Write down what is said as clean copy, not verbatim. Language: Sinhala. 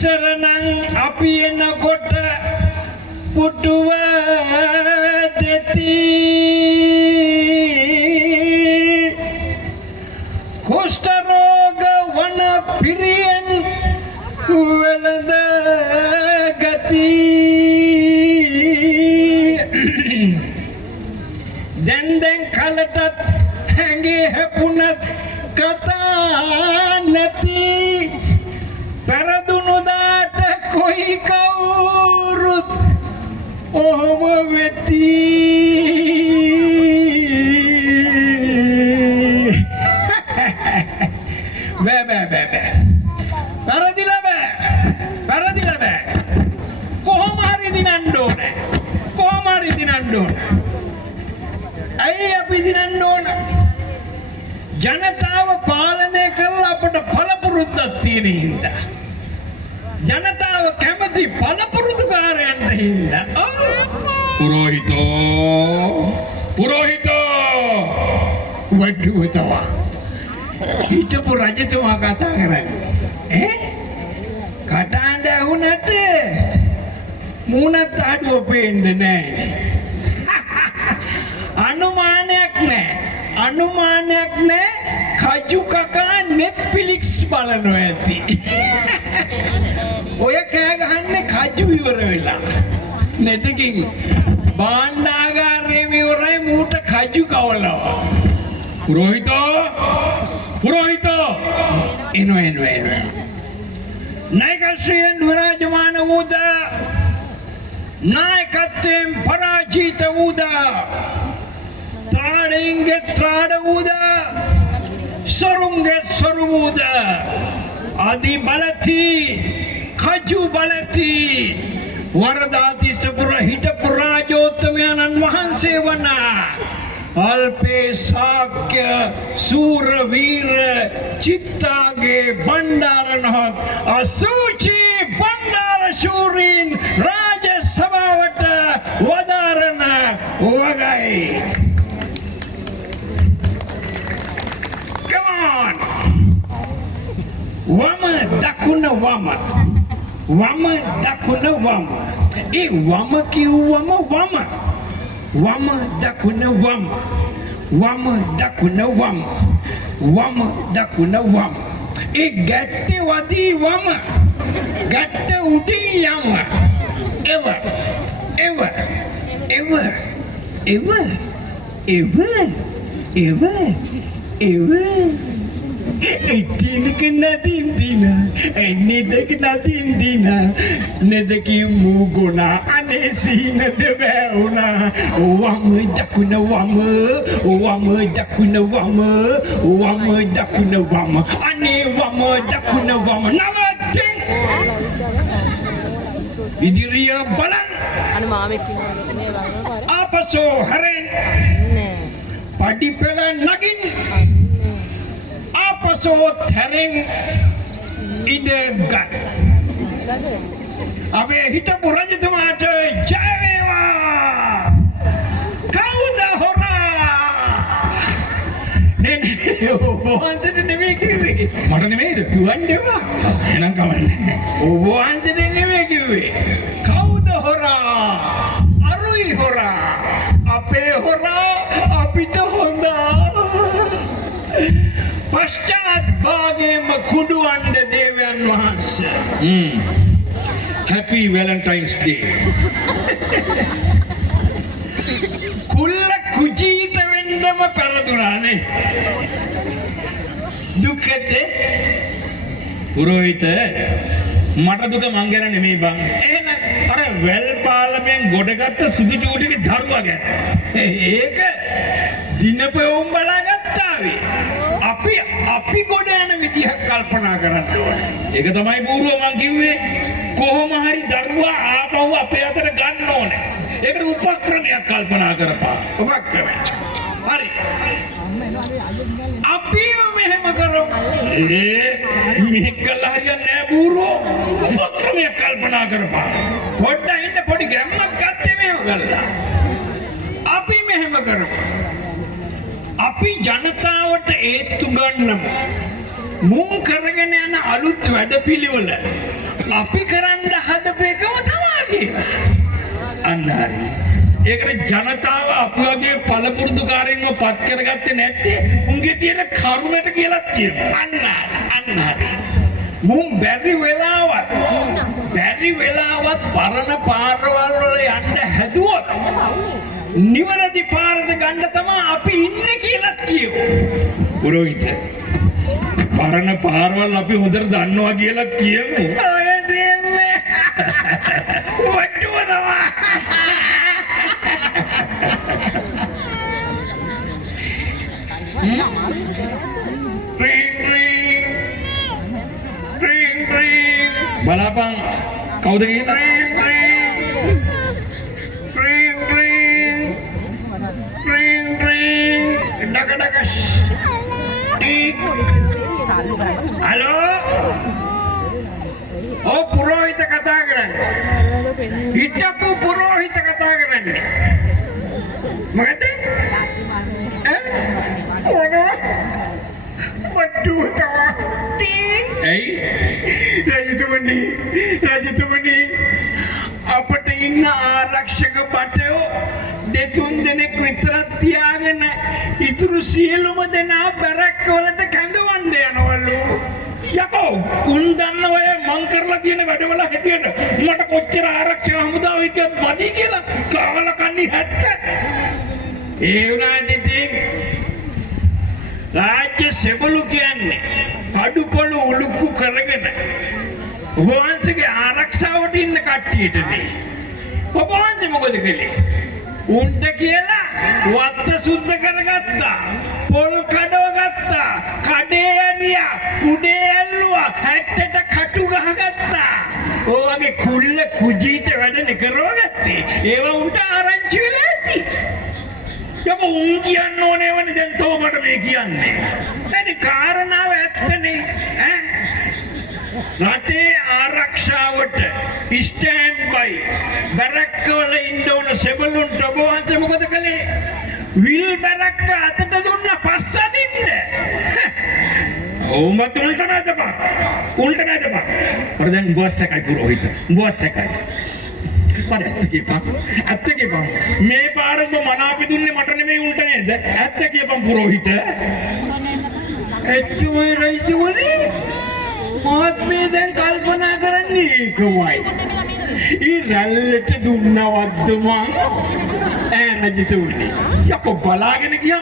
ඉස්සරනම් අපි එනකොට පුටුව දෙති කුෂ්ඨ රෝග වන පිරියෙන් වෙලඳ ගති දැන් කලටත් හැඟේ හැපුණත් කතා නැති පෙරදුණු දාට කොයි කවුරුත් ඔහොම වෙති බෑ පරදිලා බෑ කොහොම හරි දිනන්න ඕනේ ඇයි අපි දිනන්න ඕන ජනතාව පාලනය කරලා අපට පළපුරුද්දක් තියෙන හින්දා ජනතාව කැමති පළපුරුදුකාරයන්ට හින්දා පුරෝහිතෝ වඩුවතවා හිටපු රජතුමා කතා කරන්නේ කටහඬ ඇහුනට මූණත් අඩුව පේන්නේ නැහැ අනුමානයක් නෑ කජු කකා නෙට්ෆ්ලික්ස් බලනවා ඇති ඔය කෑ ගහන්නේ කජු ඉවර වෙලා නෙතකින් භාණ්ඩාගාරයේ ඉවරයි මූට කජු කවලවා පුරෝහිතෝ එනවා नायकश्री विराजमान वूदा नायकत्वें पराजित वूदा त्राडेंगे त्राड वूदा सरुंगे सरु वूदा आदि बलती खजु बलती वरदाति सबुर हिटपुराजोत्तमयानन वහන්සේවනා अल्पे साक्य सूरवीर चित्तागे भंडारनहत असुचि भंडार शूरीन राजसभावट वदारन वगाई come on वम दकुन वम दकुन वम ए वम किवम वम dakuna wam dakuna wam dakuna wam e gatte wadi wam gatte udi yam ever Tinik nadindina, nidak nadindina, nedaki muguna, anesina de beuna, wam jakuna wam, ane wam jakuna wam, navating. Vidiriya balan. Apa so haren? Padipela nagin. So thering ide gat abe hitapu rajatumaට ජය වේවා කවුද හොරා නේ ඔබවහන්සේට නෙමෙයි කිව්වේ මට නෙමෙයිද දුවන්නේවා එහෙනම් කවන්නේ ඔබවහන්සේට නෙමෙයි කිව්වේ කවුද හොරා අරුයි හොරා අපේ හොරා අපිට හොඳා पश्चात भागे में खुडुवंड देवन वහන්සේ हैप्पी वैलेंटाइन्स डे कुल्ल कुजीत වෙන්නම පෙරදුනානේ දුකද පුරෝහිත මට දුක මං ගැන නෙමෙයි බං එහෙනම් අර වැල් පාලමෙන් ගොඩගත්ත සුදු චූටිගේ දරුවා ගැන ඒක දිනපොම් බලාගත්තාවේ අපි ගොඩ යන විදිහක් කල්පනා කරන්න ඕනේ. ඒක තමයි බූරුව මං කිව්වේ. කොහොම හරි දරුවා ආපහු අපේ අතට ගන්න ඕනේ. ඒකට උපක්‍රමයක් කල්පනා කරපන්. උපක්‍රමයක්. හරි. අපි මෙහෙම කරමු. මේක කළා හරියන්නේ නෑ බූරුව. උපක්‍රමයක් කල්පනා කරපන්. පොඩ්ඩක් ඉන්න පොඩි ගැම්මක් ගත්තේ මේව කළා. අපි මෙහෙම කරමු. අපි ජනතාවට ඒත්තු ගන්නමු මුන් කරගෙන යන අලුත් වැඩපිළිවෙල අපි කරන්න හදපේකම තමා කියලා. අන්න හරි. ඒකට ජනතාව අපි වගේ පළපුරුදුකාරයන්ව පත් කරගත්තේ නැත්තේ උන්ගේ තියෙන කරුණට කියලාත් කියනවා. අන්න හරි. මුන් බැරි වෙලාවත් පරණ පාරවල් වල යන්න හැදුවොත් නිවැරදි පාරට ගන්න තමයි අපි ඉන්නේ කියලාත් කියමු. පුරෝහිත පරණ පාරවල් අපි හොඳට දන්නවා කියලාත් කියමු. ඔය දෙන්නේ වට්ටුව තමයි. බලාපන් කවුද කියලා? හලෝ ඔව් පුරෝහිත කතා කරන්නේ. හිටපු පුරෝහිත කතා කරන්නේ. මොකද? රජතුමනි අපට ඉන්න ආරක්ෂක බටයෝ දෙතුන් දෙනෙක් විතරක් තියාගෙන ඉතුරු සියලුම දෙනා බැරක් වලට කැඳවන්න යනවලු. යකෝ උන් දන්න ඔය මං කරලා තියෙන වැඩවල හැටියට මට කොච්චර ආරක්ෂක හමුදාව හිටියත් මදි කියලා කාලා කන්නේ හැත්ත. ඒ වුණාට ඉතින් රාජ්‍ය සෙබළු කියන්නේ කඩුපොළු උලුක්කු කරගෙන ඔබවහන්සේගේ ආරක්ෂාවට ඉන්න කට්ටියට නේ. ඔබවහන්සේ මොකද කළේ? උන්ට කියලා වත්ත සුද්ධ කරගත්තා. පොල් කඩව ගත්තා. කඩේ ඇරියා. කුඩේ ඇල්ලුවා. හැට්ටට කටු ගහගත්තා. ඔයගේ කුල්ල කුජීත වැඩනේ කරවගත්තේ. ඒව උන්ට ආරංචි වෙලා ඇති. යකෝ උන් කියන්න ඕනේ වනේ දැන් තෝ මට මේ කියන්නේ. නැති කාරණාව ඇත්තනේ. රටේ ආරක්ෂාවට ස්ටෑන්ඩ් බයි බැරක්කවල ඉන්න ඕන සෙබළුන්ට ඔබ වහන්සේ මොකද කළේ? විල් බැරක්ක අතට දුන්න පස්ස අදින්න. උඹත් උල්ට නැදපන්. මට දැන් බොස් එකයි පුරෝහිත. බොස් එකයි. මට ඇත්ත කියපන්. මේ පාර උඹ මනාපි දුන්නේ මට නෙමෙයි උල්ට නේද? ඇත්ත කියපන් පුරෝහිත. එච්චුයි රජතුමනි මොහොත් මේ දැන් කල්පනා කරන්නේ ඒකමයි. ඊ රැල්ලට දුන්නවද්ද මං? රජතුමනි යකෝ බලාගෙන ගියා